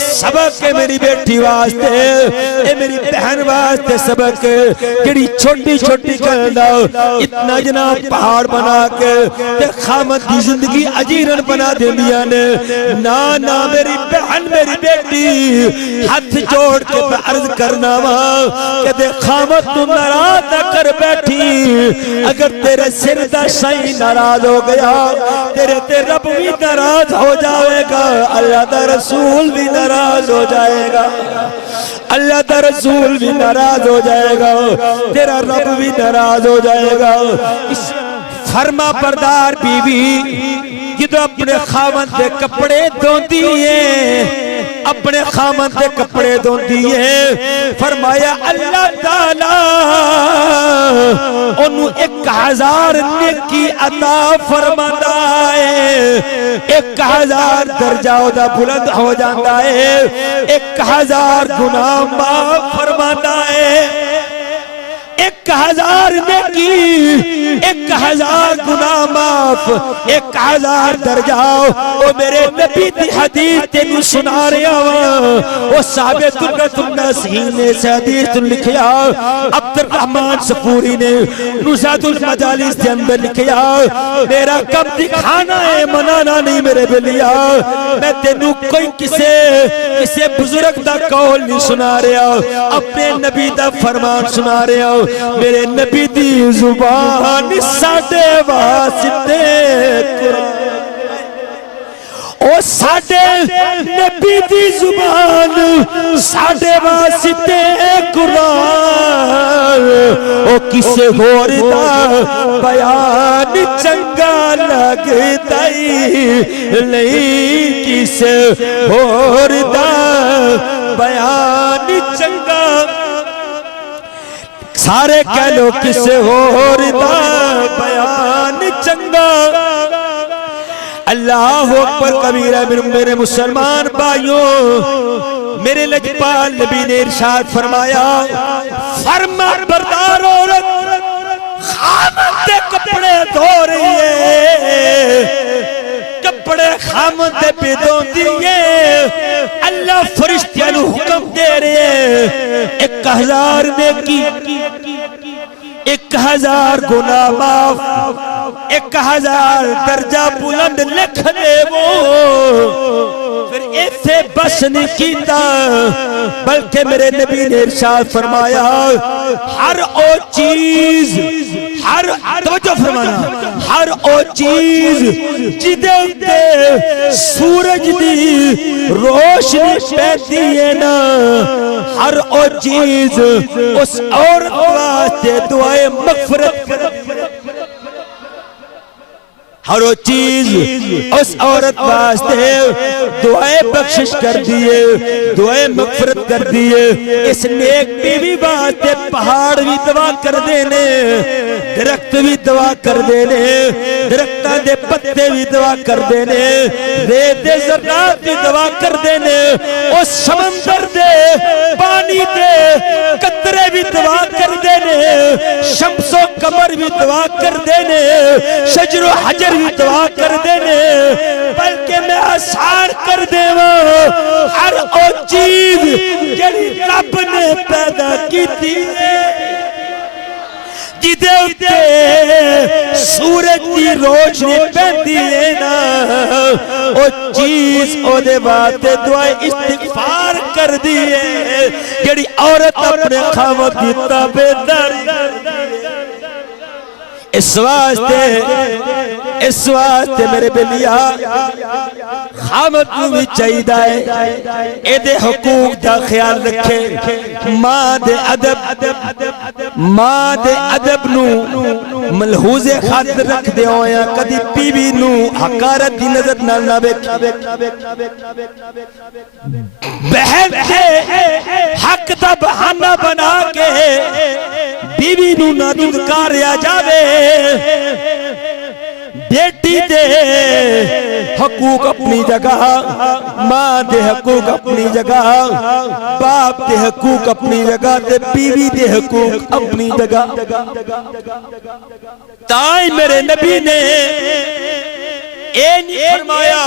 سبق ہے میری بیٹی واسطے اے میری بہن واسطے سبق کڑی چھوٹی چھوٹی کلدہ اتنا جناب پہاڑ بنا کے تے خامد دی زندگی عجیرن بنا دے دیا نے نا میری بہن میری بیٹی ہاتھ جوڑ کے میں عرض کرنا وہاں کہ دے خامد تو ناراض نہ کر بیٹھی اگر تیرے سر دا شاہی ناراض ہو گیا تیرے رب بھی ناراض ہو جائے گا اللہ دا رسول بھی ناراض ہو جائے گا اللہ دا رسول بھی ناراض ہو جائے گا تیرا رب بھی ناراض ہو جائے گا فرما بردار بیوی جدو اپنے خامن دے کپڑے دھون دیئے اپنے خامن دے کپڑے دھون دیئے فرمایا اللہ تعالیٰ انہوں 1000 نیکی عطا فرماتا ہے 1000 درجہ دا بلند ہو جاتا ہے 1000 گناہ معاف فرماتا ہے 1000 نیکی 1000 گناہ معاف 1000 درجہ او میرے نبی دی حدیث تینوں سنا رہا ہوں وہ ثابت الناسین نے سے حدیث لکھیا عبد الرحمن سفوری نے نزاد المجالس کے اندر لکھیا میرا کم دکھانا ہے منانا نہیں میرے بلیا میں تینوں کوئی کسے بزرگ دا قول نہیں سنا رہا اپنے نبی دا فرمان سنا رہا میرے نبی دی زبان ساڑھے واسطے قرآن او ساڑھے نبی دی زبان ساڑھے واسطے قرآن او کسے غور دا بیان چنگا لگتا ہی نہیں کسے غور دا بیان چنگا سارے کہہ لو کسے اور دا بیان چنگا اللہ اکبر کبیرہ میرے مسلمان بھائیوں میرے لجپال نبی نے ارشاد فرمایا فرما بردار عورت خامد دے کپڑے دھو رہی ہے کپڑے خامد دے پہ دھو دیئے اللہ فرشتیاں نو حکم دے رہے 1000 نیکی 1000 گناہ معاف 1000 درجہ بلند لکھ دے وہ پھر ایسے بس نہیں کیتا بلکہ میرے نبی نے ارشاد فرمایا ہر او چیز توجہ فرمانا ہر او چیز جدے تے سورج دی روشنی پیتی ہے نا ہر او چیز اس عورت واسطے دعائے مغفرت ہر وہ چیز اس عورت واسطے دعائے بخشش کر دیئے دعائے مغفرت کر دیئے اس نیک بیوی واسطے پہاڑ بھی دعا کر دینے درخت بھی دعا کر دینے درختہ دے پتے بھی دعا کر دینے ریت ذرات بھی دعا کر دینے اس سمندر دے پانی دے قطرے بھی دعا کر دینے شمس و قمر بھی دعا کر دینے شجر و حجر بھی دعا کر دینے بلکہ میں آسان کر دے ہر او چیز جڑی رب نے پیدا کی تھی جدے اتے سورج کی روشنی پیدی ہے نا او چیز او دے باتے دعائے استغفار کر دیئے جڑی عورت اپنے خامد کی تابعداری اس واسطے میرے بلیا خامد نو بھی چاہیدہ ہے اے دے حقوق دا خیال رکھے ماں دے عدب نو ملحوظ خاطر رکھ دے ہویا کدی پی بی نو حقارت دی نظر نہ بیکھا بہن دے حق دا بہانہ بنا کے بی بی نو نہ دودکاریا جاوے بیٹی دے حقوق اپنی جگہ ماں دے حقوق اپنی جگہ باپ دے حقوق اپنی جگہ تے بیوی دے حقوق اپنی جگہ تائیں میرے نبی نے اے نہیں فرمایا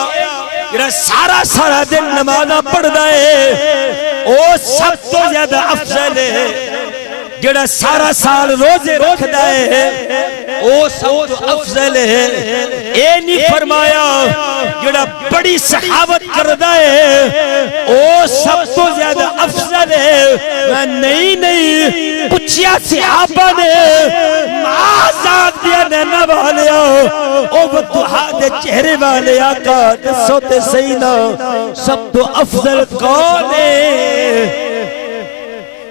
جڑا سارا سارا دن نمازاں پڑھدا ہے او سب تو زیادہ افضل ہے جڑا سارا سال روزے رکھدا ہے او سب تو افضل ہے اے نہیں فرمایا جڑا بڑی سخاوت کردا ہے او سب تو زیادہ افضل ہے نہیں پوچھیا صحابہ نے معاذ دیا نینہ والیا او وضحا دے چہرے والے آقا دسو تے سینا سب تو افضل کون ہے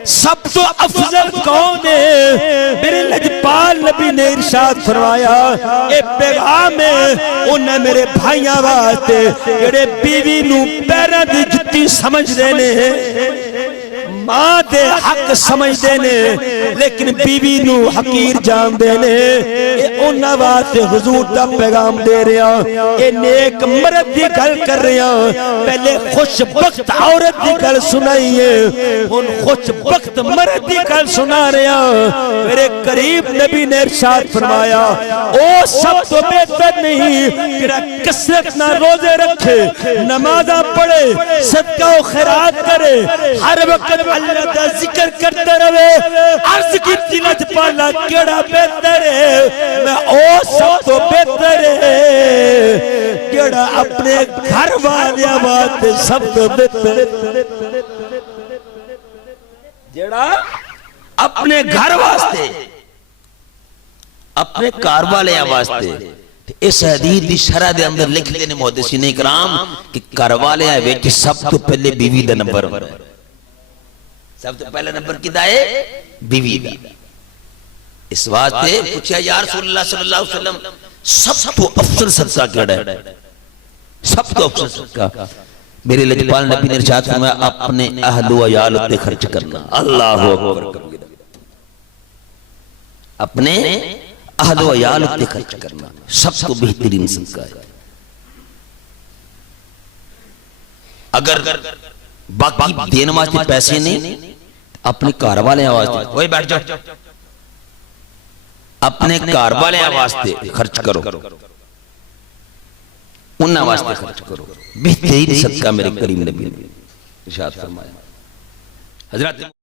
سب تو افضل کون ہے میرے لجپال نبی نے ارشاد فرمایا اے پیغام ہے انہیں میرے بھائیاں واسطے جڑے بیوی نو پیراں دی جتی سمجھ دینے ماں دے حق سمجھ دینے لیکن بیوی نو حقیر جان دینے اے انہاں واسطے حضور دا پیغام دے رہا اے نیک مرد دی گل کر رہا پہلے خوش بخت عورت دی گل سنائیے ان خوش بخت مرد دی گل سنا رہا میرے قریب نبی نے ارشاد فرمایا او سب تو بہتر نہیں کہ کثرت نہ روزے رکھے نمازاں پڑھے صدقہ و خیرات کرے ہر وقت اللہ دا ذکر کرتے رہے عرض کی تلت پالا کیڑا بہتر ہے میں او سب تو بہتر ہے کیڑا اپنے گھر والے آباد سب تو بہتر جیڑا اپنے گھر واسطے اپنے کار والے واسطے اس حدیث دی شرح دے اندر لکھ دینے محدثین اکرام کہ کار والے وچ سب تو پہلے بیوی دا نمبر سب تو پہلا نمبر کدھا ہے بیوی دا اس واسطے پوچھا یا رسول اللہ صلی اللہ علیہ وسلم سب تو افضل صدقہ کیڑا ہے سب تو افضل صدقہ میرے لجپال نبی نے ارشاد فرمایا اپنے اہل و عیال تے خرچ کرنا اللہ اکبر اپنے اہل و عیال تے خرچ کرنا سب تو بہترین صدقہ ہے اگر باقی دین واسطے پیسے نہیں اپنے کار والے واسطے وہی بیٹھ جاؤ اپنے کار والے واسطے خرچ کرو انہاں واسطے خرچ کرو بہترین صدقہ میرے کریم نبی نے ارشاد فرمایا حضرات